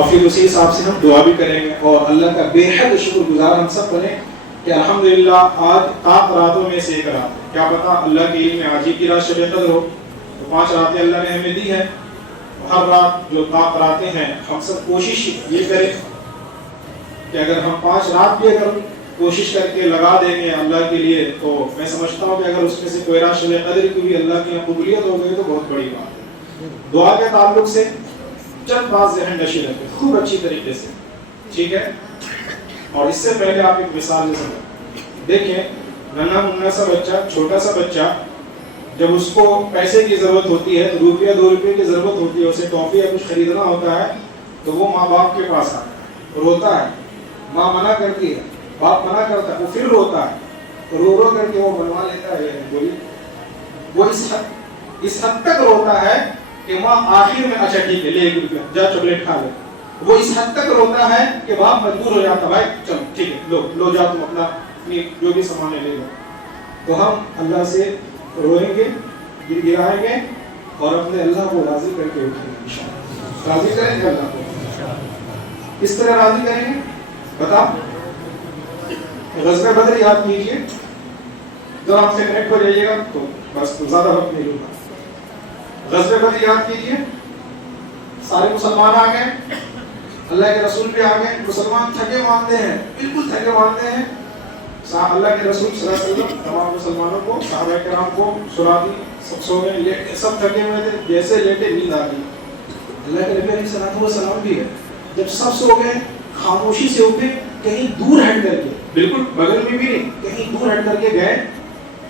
اور پھر اسی حساب سے ہم دعا بھی کریں گے اور اللہ کا بے حد شکر گزار ہم سب بنیں کہ الحمدللہ آج آپ راتوں میں سے ایک رات ہے. کیا پتا اللہ کی علم میں آج ہی کی رات شب قدر ہو. تو 5 راتیں اللہ نے ہمیں دی ہے. ہر رات جو راتیں ہیں ہم سب کوشش یہ کریں کہ اگر ہم 5 رات بھی اگر کوشش کر کے لگا دیں گے اللہ کے لیے تو میں سمجھتا ہوں کہ اگر اس میں سے کوئی رات شب قدر کی بھی اللہ کی قبولیت ہو گئی تو بہت بڑی بات ہے. دعا کے تعلق سے چند بات ذہن نشین رکھیں خوب اچھی طریقے سے, ٹھیک ہے. اور اس سے پہلے آپ ایک مثال لے سکتے دیکھیں ننھا منھا سا بچہ, چھوٹا سا بچہ, جب اس کو پیسے کی ضرورت ہوتی ہے, تو روپیہ 2 روپے کی ضرورت ہوتی ہے, اسے ٹافی یا کچھ خریدنا ہوتا ہے, تو وہ ماں باپ کے پاس آتا ہے, روتا ہے, ماں منع کرتی ہے, باپ منع کرتا ہے, وہ پھر روتا ہے, رو رو کر کے وہ بنوا لیتا ہے. بولی وہ اس حد تک روتا ہے کہ ماں آخر میں اچھا ٹھیک ہے لے 1 روپیہ جا چاکلیٹ کھا لے. وہ اس حد تک روتا ہے کہ باپ مجبور ہو جاتا, بھائی چلو ٹھیک ہے لو جاؤ تم اپنا جو بھی سامان لے لو. تو ہم اللہ سے روئیں گے, گر گرائیں گے اور اپنے اللہ کو راضی کر کے اٹھیں گے انشاءاللہ. راضی کریں گے اللہ کو, اس طرح راضی کریں گے. بتا غزوہ بدر یاد کیجئے, جب آپ سے کنیکٹ ہو جائیے گا تو بس زیادہ وقت نہیں لوں گا. غزوہ بدر یاد کیجئے, سارے مسلمان آ گئے, اللہ کے رسول بھی آ گئے, مسلمان تھکے مانتے ہیں, بالکل تھکے مانتے ہیں. اللہ کے رسول صلی اللہ علیہ وسلم تمام مسلمانوں کو, صحابہ کرام کو سلا دی, سب سو گئے, لیٹے, سب تھکے ہوئے تھے, جیسے لیٹے نیند آ گئی. اللہ کے نبی علیہ السلام بھی ہے, جب سب سو گئے خاموشی سے اٹھے, کہیں دور ہٹ کر کے, بالکل بغل میں بھی نہیں, کہیں دور ہٹ کر کے گئے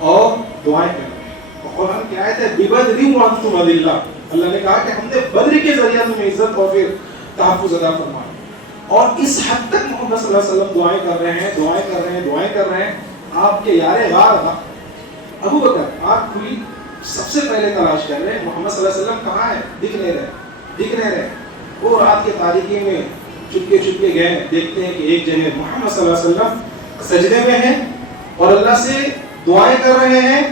اور دعائیں کر رہے ہیں. قرآن کی آیت ہے بِبَدْرٍ وَأَنْتُمْ أَذِلَّةٌ, اللہ نے کہا کہ ہم نے بدر کے ذریعہ تمہیں عزت اور پھر تحفظ عطا فرمایا. اور اس حد تک محمد صلی اللہ علیہ وسلم دعائیں کر رہے ہیں, دعائیں کر رہے ہیں, دعائیں کر رہے ہیں. آپ کے یار غار ابو بکر آنکھ کھلی, سب سے پہلے تلاش کر رہے ہیں محمد صلی اللہ علیہ وسلم کہاں ہے, دکھ نہیں رہے. وہ رات کے تاریکی میں چپکے چپکے گئے, دیکھتے ہیں کہ ایک جگہ محمد صلی اللہ علیہ وسلم سجدے میں ہیں اور اللہ سے دعائیں کر رہے ہیں,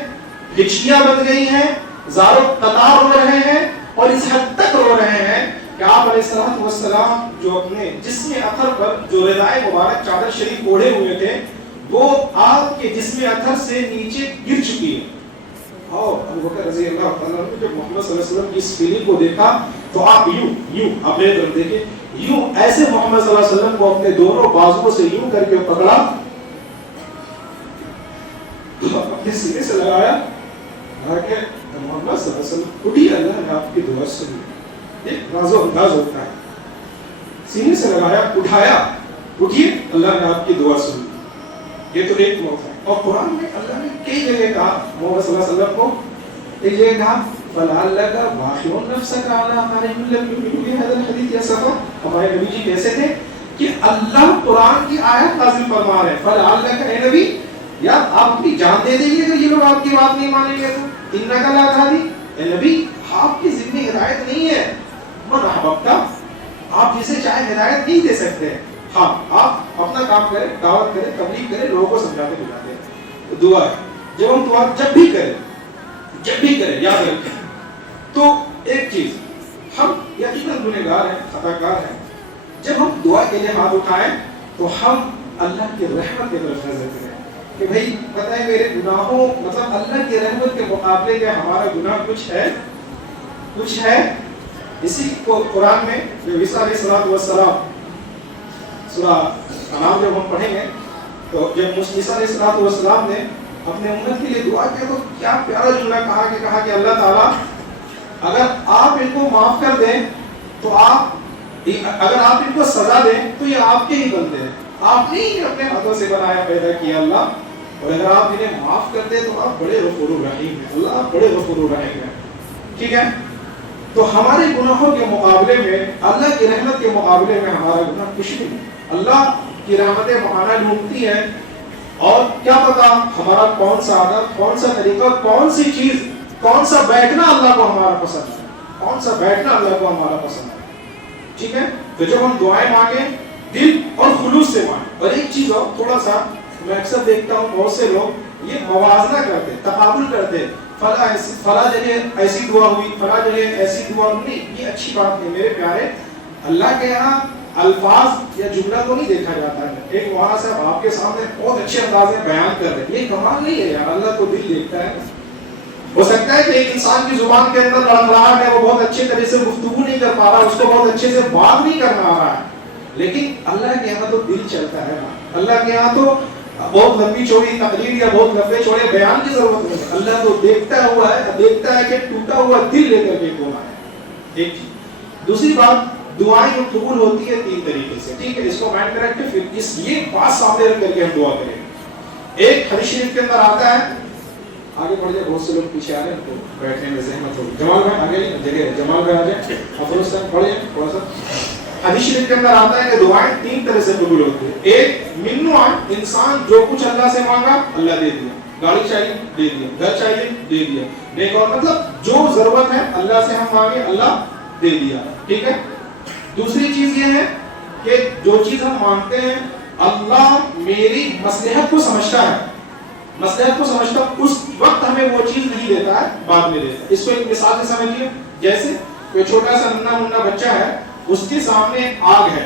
ہچکیاں بن گئی ہیں, زاروں قطار رو رہے ہیں, اور اس حد تک رو رہے ہیں کہ آپ علیہ السلام جو اپنے جسم اطہر پر جو ردائے مبارک چادر شریف اوڑھے ہوئے تھے وہ آپ کے جسم اطہر سے نیچے گر چکی ہے. اور ابو بکر رضی اللہ تعالیٰ عنہ جب محمد صلی اللہ علیہ وسلم کی اس فیلنگ کو دیکھا تو آپ یوں اپنے طرف دیکھیں, یوں ایسے محمد صلی اللہ علیہ وسلم کو اپنے دونوں بازوؤں سے یوں کر کے پکڑا, اپنے سینے سے لگایا, کہ محمد صلی اللہ علیہ وسلم اٹھیے, اللہ نے آپ کی دعا سنی. ایک راز و انداز ہوتا ہے, سینے سے لگایا, اٹھایا, اٹھیے, اللہ نے آپ کی دعا سنی. یہ تو ایک موقع ہے. اور قرآن میں اللہ نے کئی جگہ کہا محمد صلی اللہ علیہ وسلم کو, ایک جگہ کہا فَلَعَلَّكَ بَاخِعٌ نَفْسَكَ عَلَىٰ آثَارِهِمْ إِن لَّمْ يُؤْمِنُوا بِهَٰذَا الْحَدِيثِ أَسَفًا. ہمارے نبی جی کیسے تھے کہ اللہ قرآن کی آیت نازل فرما رہے ہیں, فَلَعَلَّكَ اے نبی, یا آپ اپنی جان دے دیں گے کہ یہ لوگ آپ کی بات نہیں مانیں گے, تو اِنَّكَ لَا تَهْدِي, اے نبی آپ کی ذمہ ہدایت نہیں ہے, من احببت, آپ جسے چاہے ہدایت نہیں دے سکتے. ہاں آپ اپنا کام کریں, دعوت کریں, تبلیغ کریں, لوگوں کو سمجھاتے بلاتے. دعا ہے, جب ہم دعا جب بھی کریں یاد رکھیں تو ایک چیز, ہم یقیناً گنہگار ہیں, خطا کار ہیں. جب ہم دعا کے لیے ہاتھ اٹھائیں تو ہم اللہ کی رحمت کی طرف نظر کریں کہ بھائی پتہ ہے میرے گناہوں, مطلب اللہ کی رحمت کے مقابلے میں ہمارا گناہ کچھ ہے. اسی کو قرآن میں جو عیسیٰ علیہ السلام سورہ انعام جب ہم پڑھیں گے تو جب عیسیٰ علیہ السلام نے اپنے امت کے لیے دعا کیا تو کیا پیارا جملہ کہا کہ اللہ تعالیٰ اگر آپ ان کو معاف کر دیں تو اگر آپ ان کو سزا دیں تو یہ آپ کے ہی بندے ہیں, آپ نے ہی اپنے ہاتھوں سے بنایا پیدا کیا اللہ, اور اگر آپ انہیں معاف کر دیں تو آپ بڑے غفور الرحیم ہیں, اللہ آپ بڑے غفور الرحیم ہیں. ٹھیک ہے, تو ہمارے گناہوں کے مقابلے میں اللہ کی رحمت کے مقابلے میں ہمارا گناہ کچھ نہیں. اللہ کی رحمتیں مہانہ لوٹتی ہیں, اور کیا پتا ہمارا کون سا عادت, کون سا طریقہ, کون سی چیز, کون سا بیٹھنا اللہ کو ہمارا پسند ہے, کون سا بیٹھنا اللہ کو ہمارا پسند ہے. ٹھیک ہے, تو جب ہم دعائیں مانگیں دل اور خلوص سے مانگیں. اور ایک چیز اور تھوڑا سا, میں اکثر دیکھتا ہوں بہت سے لوگ یہ موازنہ کرتے, تقابل کرتے, فلاں جگہ ایسی دعا ہوئی, فلاں جگہ ایسی دعا ہوئی. یہ اچھی بات نہیں میرے پیارے. اللہ کے یہاں الفاظ یا جملہ تو نہیں دیکھا جاتا ہے. ایک مولانا صاحب آپ کے سامنے بہت اچھے انداز میں بیان کر رہے ہیں, یہ کمال نہیں ہے یار, اللہ تو دل دیکھتا ہے. ہو سکتا ہے کہ ایک انسان کی زبان کے اندر لڑکھڑاہٹ ہے, وہ بہت اچھے طرح سے گفتگو نہیں کر پا رہا, اس کو بہت اچھے سے بات نہیں کرنا آ رہا ہے, لیکن اللہ کے یہاں تو دل چلتا ہے نا. اللہ کے یہاں تو بہت لمبی چوڑی تقریر یا بہت لمبے چوڑے بیان کی ضرورت نہیں ہے. اللہ تو دیکھتا ہوا ہے, دیکھتا ہے کہ ٹوٹا ہوا دل لے کر کے کون آیا. ایک چیز. دوسری بات, دعائیں جو قبول ہوتی ہے 3 طریقے سے, ٹھیک ہے, اس کو مائنڈ میں رکھ کے پھر اس یہ بات سامنے رکھ کر کے ہم دعا کریں. ایک حدیث شریف کے اندر آتا ہے, آگے بڑھ جائے, بہت سے لوگ پیچھے آ رہے ہیں تو بیٹھنے میں زحمت ہوگی. جمال بھائی آگے جگہ ہے, جمال بھائی آ جائیں, افروز صاحب پڑھ جائیں تھوڑا سا. حدیث شریف کے اندر آتا ہے کہ دعائیں 3 طرح سے قبول ہوتی ہیں. ایک منوان, انسان جو کچھ اللہ سے مانگا اللہ دے دیا, گاڑی چاہیے دے دیا, گھر چاہیے دے دیا, نیک اور مطلب جو ضرورت ہے اللہ سے ہم مانگے اللہ دے دیا, ٹھیک ہے. دوسری چیز یہ ہے کہ جو چیز ہم مانگتے ہیں اللہ میری مصلحت کو سمجھتا ہے, مصلحت کو سمجھتا ہے, اس وقت ہمیں وہ چیز نہیں دیتا ہے, بعد میں دیتا ہے. اس کو ایک مثال سے سمجھیے, جیسے کوئی چھوٹا سا ننھا منھا بچہ ہے, اس کے سامنے آگ ہے,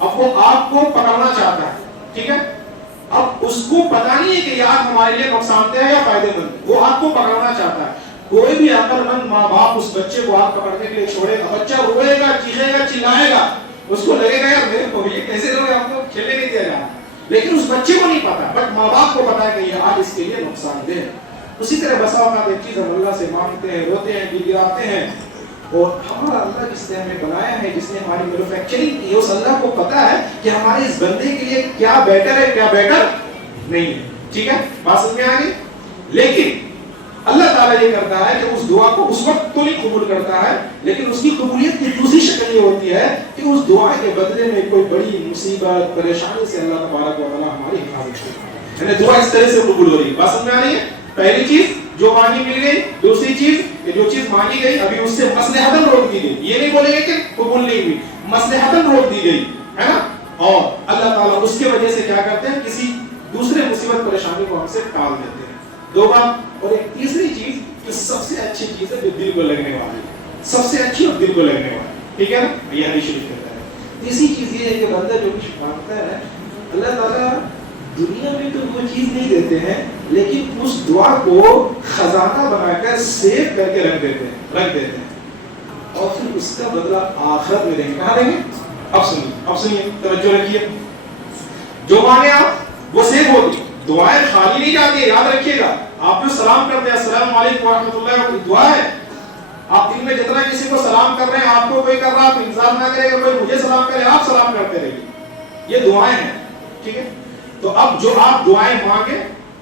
اب وہ آگ کو پکڑنا چاہتا ہے, ٹھیک ہے, اب اس کو پتا نہیں ہے کہ یہ آگ ہمارے لیے نقصان دہ ہے یا فائدے مند, وہ آگ کو پکڑنا چاہتا ہے. کوئی بھی عقل مند ماں باپ اس بچے کو آگ پکڑنے کے لیے چھوڑے گا, بچہ روئے گا, چیخے گا, چلائے گا, اس کو لگے گا یار میرے کو یہ کیسے لوگ آپ کو کھیلنے نہیں دیا جا, لیکن اس بچے کو نہیں پتا, بٹ ماں باپ کو پتا ہے کہ یہ آگ اس کے لیے نقصان دہ ہے. اسی طرح بسا اوقات ایک چیز ہم اللہ سے مانگتے ہیں, روتے ہیں, گڑگڑاتے ہیں, اور ہمارا اللہ جس نے ہمیں بنایا ہے, جس نے ہماری مینوفیکچرنگ کی ہے, اس اللہ کو پتا ہے کہ ہمارے اس بندے کے لیے کیا بیٹر ہے کیا بیٹر نہیں ہے, ٹھیک ہے, بات سمجھ میں آ گئی. لیکن اللہ تعالیٰ یہ کرتا ہے کہ اس دعا کو اس وقت تو نہیں قبول کرتا ہے, لیکن اس کی قبولیت کی دوسری شکل یہ ہوتی ہے کہ اس دعا کے بدلے میں کوئی بڑی مصیبت پریشانی سے اللہ تبارک و تعالیٰ ہماری حفاظت کرتا ہے. یعنی دعا اس طرح سے قبول ہو رہی ہے. بات سمجھ میں آ رہی ہے. پہلی چیز جو مانگی مل گئی, دوسری چیز کہ جو چیز مانگی گئی ابھی اس سے مصلحتاً روک دی گئی, یہ نہیں بولیں گے کہ قبول نہیں ہوئی, مصلحتاً روک دی گئی ہے نا, اور اللہ تعالیٰ اس کی وجہ سے کیا کرتے ہیں, کسی دوسرے مصیبت پریشانی کو ہم سے ٹال دیتے ہیں. 2 بات. اور ایک تیسری چیز جو سب سے اچھی چیز ہے, جو دل کو لگنے والی ہے, سب سے اچھی اور دل کو لگنے والی, ٹھیک ہے نا, یہ حدیث شریف کہتا ہے. تیسری چیز یہ ہے کہ بندہ جو کچھ مانگتا ہے اللہ تعالیٰ دنیا میں تو وہ چیز نہیں دیتے ہیں, لیکن اس دعا کو خزانہ بنا کر سیو کر کے رکھ دیتے ہیں, اور پھر اس کا بدلہ آخرت میں دیں گے. کہاں دیں گے؟ اب سنیے توجہ رکھیے. جو مانگے آپ وہ سیو ہوگی, دعائیں خالی نہیں جاتی ہے, یاد رکھیے گا. آپ جو سلام کرتے ہیں السلام علیکم ورحمۃ اللہ کی دعا ہے, آپ دن میں جتنا کسی کو سلام کر رہے ہیں, آپ کو کوئی کر رہا, آپ انتظار نہ کرے گا کوئی مجھے سلام کرے, آپ سلام کرتے رہیے, یہ دعائیں ہیں, ٹھیک ہے. تو اب جو آپ دعائیں مانگے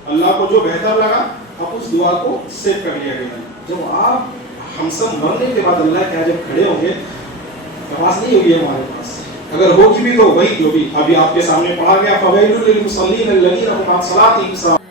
اللہ کو جو بہتر لگا, اب اس دعا کو سیو کر لیا گیا. جب آپ ہم سب مرنے کے بعد اللہ کے جب کھڑے ہوں گے, نماز نہیں ہوگی ہمارے پاس, اگر ہوگی بھی تو وہی جو بھی ابھی آپ کے سامنے پڑھا گیا, فویل للمصلین الذین هم عن صلاتهم ساہون.